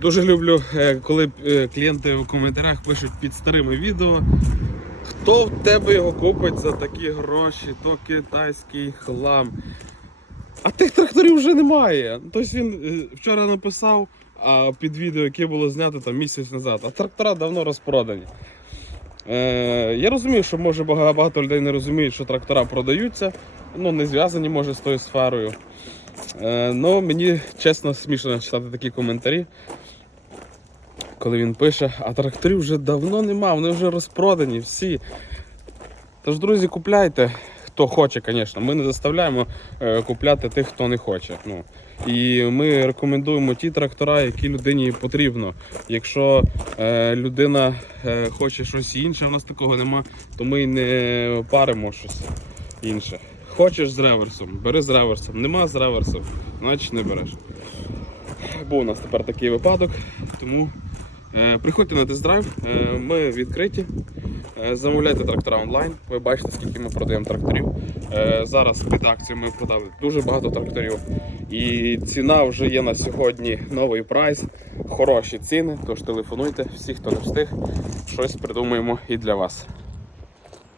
Дуже люблю, е, коли е, клієнти в коментарях пишуть під старими відео. Хто в тебе його купить за такі гроші, то китайський хлам. А тих тракторів вже немає. Тобто він е, вчора написав а під відео, яке було знято там місяць назад, а трактора давно розпродані. Е, я розумію, що може багато людей не розуміють, що трактора продаються, ну не зв'язані може з тою сферою. Е, ну, мені чесно смішно читати такі коментарі, коли він пише, а тракторів вже давно нема, вони вже розпродані всі. Тож, друзі, купляйте, хто хоче, звісно. Ми не заставляємо е, купляти тих, хто не хоче. Ну, і ми рекомендуємо ті трактора, які людині потрібно. Якщо е, людина е, хоче щось інше, в нас такого нема, то ми не паримо щось інше. Хочеш з реверсом, бери з реверсом. Нема з реверсом, значить не береш. Був у нас тепер такий випадок, тому е, приходьте на тест-драйв, е, ми відкриті. Е, Замовляйте трактора онлайн. Ви бачите, скільки ми продаємо тракторів. Е, Зараз під акцією ми продали дуже багато тракторів. І ціна вже є на сьогодні новий прайс. Хороші ціни. Тож телефонуйте, всі, хто не встиг, щось придумаємо і для вас.